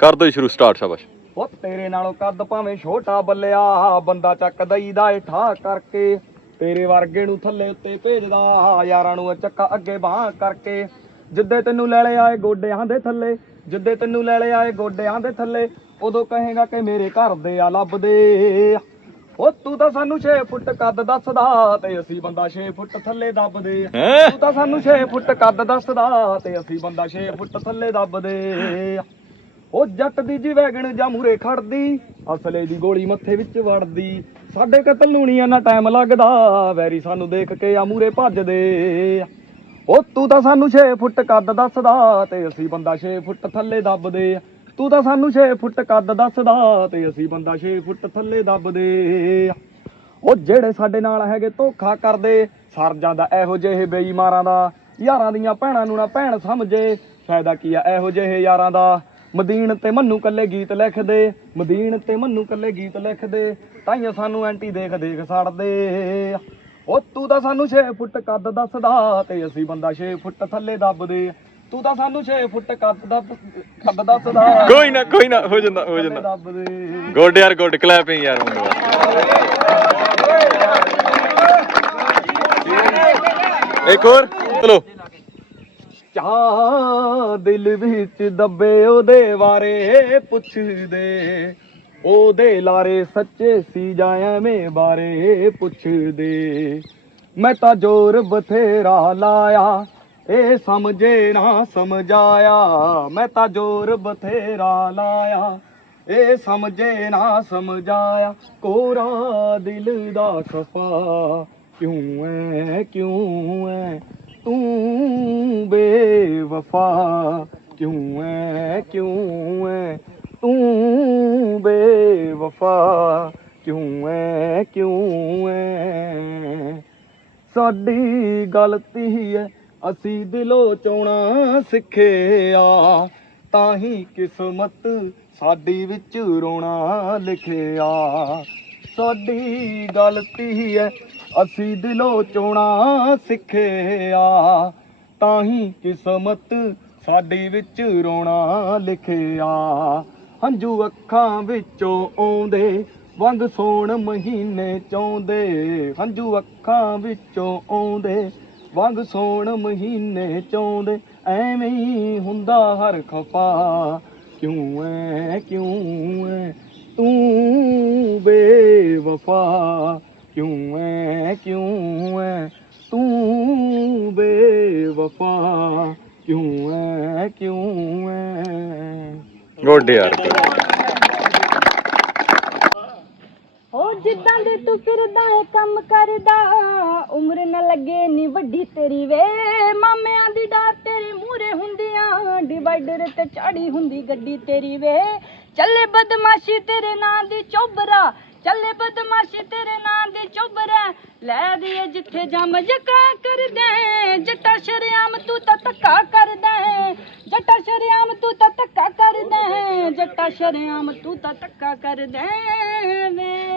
ਕਰ ਦੋ ਸ਼ੁਰੂ ਸਟਾਰਟ ਸ਼ਾਬਾਸ਼। ਉਹ ਤੇਰੇ ਨਾਲੋਂ ਕੱਦ ਭਾਵੇਂ ਛੋਟਾ ਬੱਲਿਆ ਬੰਦਾ ਚੱਕ ਦਈਦਾ ਏ ਠਾ ਕਰਕੇ। ਤੇਰੇ ਵਰਗੇ ਨੂੰ ਥੱਲੇ ਉੱਤੇ ਭੇਜਦਾ ਯਾਰਾਂ ਨੂੰ ਚੱਕਾ ਅੱਗੇ ਬਾਹ ਕਰਕੇ। ਜਿੱਦੇ ਤੈਨੂੰ ਲੈ ਲਿਆ ਏ ਗੋਡਿਆਂ ਦੇ ਥੱਲੇ ਜਿੱਦੇ ਤੈਨੂੰ ਲੈ ਲਿਆ ਏ ਗੋਡਿਆਂ ਦੇ ਥੱਲੇ ਉਦੋਂ ਕਹੇਗਾ ਕਿ ਮੇਰੇ ਘਰ ਦੇ ਆ ਲੱਭਦੇ। ਉਹ ਤੂੰ ਤਾਂ ਸਾਨੂੰ 6 ਫੁੱਟ ਕੱਦ ਦੱਸਦਾ ਤੇ ਅਸੀਂ ਬੰਦਾ 6 ਫੁੱਟ ਥੱਲੇ ਦੱਬਦੇ? ਤੂੰ ਤਾਂ ਸਾਨੂੰ 6 ਫੁੱਟ ਕੱਦ ਦੱਸਦਾ ਤੇ ਅਸੀਂ ਬੰਦਾ 6 ਫੁੱਟ ਥੱਲੇ ਦੱਬਦੇ। ਉਹ ਜੱਟ ਦੀ ਜੀ ਵੈਗਣ ਜਾਂ ਮੂਰੇ ਖੜਦੀ, ਅਸਲੇ ਦੀ ਗੋਲੀ ਮੱਥੇ ਵਿੱਚ ਵੜਦੀ। ਸਾਡੇ ਕਤਲ ਨੂੰ ਨਹੀਂ ਇੰਨਾ ਟਾਈਮ ਲੱਗਦਾ, ਵੈਰੀ ਸਾਨੂੰ ਦੇਖ ਕੇ ਆ ਮੂਰੇ ਭੱਜਦੇ। ਉਹ ਤੂੰ ਤਾਂ ਸਾਨੂੰ 6 ਫੁੱਟ ਕੱਦ ਦੱਸਦਾ ਤੇ ਅਸੀਂ ਬੰਦਾ 6 ਫੁੱਟ ਥੱਲੇ ਦੱਬਦੇ। ਤੂੰ ਤਾਂ ਸਾਨੂੰ 6 ਫੁੱਟ ਕੱਦ ਦੱਸਦਾ ਤੇ ਅਸੀਂ ਬੰਦਾ 6 ਫੁੱਟ ਥੱਲੇ ਦੱਬਦੇ। ਉਹ ਜਿਹੜੇ ਸਾਡੇ ਨਾਲ ਹੈਗੇ ਧੋਖਾ ਕਰਦੇ ਸਰ ਜਾਂਦਾ ਇਹੋ ਜਿਹੇ ਬੇਈਮਾਰਾਂ ਦਾ। ਯਾਰਾਂ ਦੀਆਂ ਭੈਣਾਂ ਨੂੰ ਨਾ ਭੈਣ ਸਮਝੇ, ਫਾਇਦਾ ਕੀ ਆ ਇਹੋ ਜਿਹੇ ਯਾਰਾਂ ਦਾ? ਮਦੀਨ ਤੇ ਮੰਨੂ ਕੱਲੇ ਗੀਤ ਲਿਖਦੇ ਮਦੀਨ ਤੇ ਮੰਨੂ ਕੱਲੇ ਗੀਤ ਲਿਖਦੇ ਤਾਈਆਂ ਸਾਨੂੰ ਐਂਟੀ ਦੇਖ ਦੇਖ ਸੜਦੇ। ਉਹ ਤੂੰ ਤਾਂ ਸਾਨੂੰ 6 ਫੁੱਟ ਕੱਦ ਦੱਸਦਾ ਤੇ ਅਸੀਂ ਬੰਦਾ 6 ਫੁੱਟ ਥੱਲੇ ਦੱਬਦੇ। ਤੂੰ ਤਾਂ ਸਾਨੂੰ 6 ਫੁੱਟ ਕੱਦ ਦੱਬ ਕੱਦ ਦੱਸਦਾ ਕੋਈ ਨਾ ਕੋਈ ਨਾ ਹੋ ਜਾਂਦਾ ਹੋ ਜਾਂਦਾ। ਦੱਬਦੇ। ਗੁੱਡ ਯਾਰ ਗੁੱਡ ਕਲੈਪਿੰਗ ਯਾਰ ਮੁੰਡੇ। ਇੱਕ ਹੋਰ ਚਲੋ। ਚਾਹ ਦਿਲ ਵਿੱਚ ਦੱਬੇ ਉਹਦੇ ਬਾਰੇ ਪੁੱਛਦੇ। ਉਹਦੇ ਲਾਰੇ ਸੱਚੇ ਸੀ ਜਾਂ ਐਵੇਂ ਬਾਰੇ ਪੁੱਛਦੇ। ਮੈਂ ਤਾਂ ਜ਼ੋਰ ਬਥੇਰਾ ਲਾਇਆ, ਇਹ ਸਮਝੇ ਨਾ ਸਮਝਾਇਆ। ਮੈਂ ਤਾਂ ਜ਼ੋਰ ਬਥੇਰਾ ਲਾਇਆ, ਇਹ ਸਮਝੇ ਨਾ ਸਮਝਾਇਆ। ਕੋਰਾ ਦਿਲ ਦਾ ਖਫਾ, ਕਿਉਂ ਐ ਕਿਉਂ ਐ? ਤੂੰ ਬੇਵਫਾ ਕਿਉਂ ਐ ਕਿਉਂ ਐ? ਤੂੰ ਬੇਵਫਾ ਕਿਉਂ ਐ ਕਿਉਂ ਐ? ਸਾਡੀ ਗਲਤੀ ਹੈ ਅਸੀਂ ਦਿਲੋਂ ਚਾਉਣਾ ਸਿੱਖਿਆ। ਤਾਂ ਹੀ ਕਿਸਮਤ ਸਾਡੀ ਵਿੱਚ ਰੋਣਾ ਲਿਖਿਆ। ਸਾਡੀ ਗਲਤੀ ਹੈ ਅਸੀਂ ਦਿਲੋਂ ਚੋਣਾ ਸਿੱਖਿਆ ਤਾਂ ਹੀ ਕਿਸਮਤ ਸਾਡੀ ਵਿੱਚ ਰੋਣਾ ਲਿਖਿਆ। ਹੰਝੂ ਅੱਖਾਂ ਵਿੱਚੋਂ ਆਉਂਦੇ, ਵੰਗ ਸੋਣ ਮਹੀਨੇ ਚਾਉਂਦੇ। ਹੰਝੂ ਅੱਖਾਂ ਵਿੱਚੋਂ ਆਉਂਦੇ, ਵੰਗ ਸੋਣ ਮਹੀਨੇ ਚਾਉਂਦੇ। ਐਵੇਂ ਹੀ ਹੁੰਦਾ ਹਰ ਖਫਾ। ਕਿਉਂ ਐ ਕਿਉਂ ਐ, ਤੂੰ ਬੇਵਫਾ ਕਿਉਂ ਐ ਕਿਉਂ ਐ? ਤੂੰ ਬੇਵਫਾ ਕਿਉਂ ਐ ਕਿਉਂ ਐ? ਗੁੱਡ ਯਾਰ। ਉਹ ਜਿੱਦਾਂ ਦੇ ਤੂੰ ਫਿਰਦਾ ਏ ਕੰਮ ਕਰਦਾ। ਉਮਰ ਨਾ ਲੱਗੇ ਨੀ ਵੱਡੀ ਤੇਰੀ ਵੇ। ਮਾਮਿਆਂ ਦੀ ਡਾਰ ਤੇਰੇ ਮੂਰੇ ਹੁੰਦੀਆਂ। ਡਿਵਾਈਡਰ ਤੇ ਚਾੜੀ ਹੁੰਦੀ ਗੱਡੀ ਤੇਰੀ ਵੇ। ਚੱਲੇ ਬਦਮਾਸ਼ੀ ਤੇਰੇ ਨਾਂ ਦੀ ਚੋਬਰਾ। ਚੱਲੇ ਬਦਮਾਸ਼ੀ ਤੇਰੇ ਨਾਂ ਦੀ ਚੋਬਰਾ ਲੈ ਦੀਏ ਜਿੱਥੇ ਜਮ ਜਕਾ ਕਰਦੇ ਜੱਟਾ ਸ਼ਰਿਆਮ ਤੂੰ ਤਾਂ ਧੱਕਾ ਕਰਦਾ ਹੈ। ਜੱਟਾ ਸ਼ਰਿਆਮ ਤੂੰ ਤਾਂ ਧੱਕਾ ਕਰਦਾ ਹੈ। ਜੱਟਾ ਸ਼ਰਿਆਮ ਤੂੰ ਤਾਂ ਧੱਕਾ ਕਰਦਾ ਹੈ ਵੇ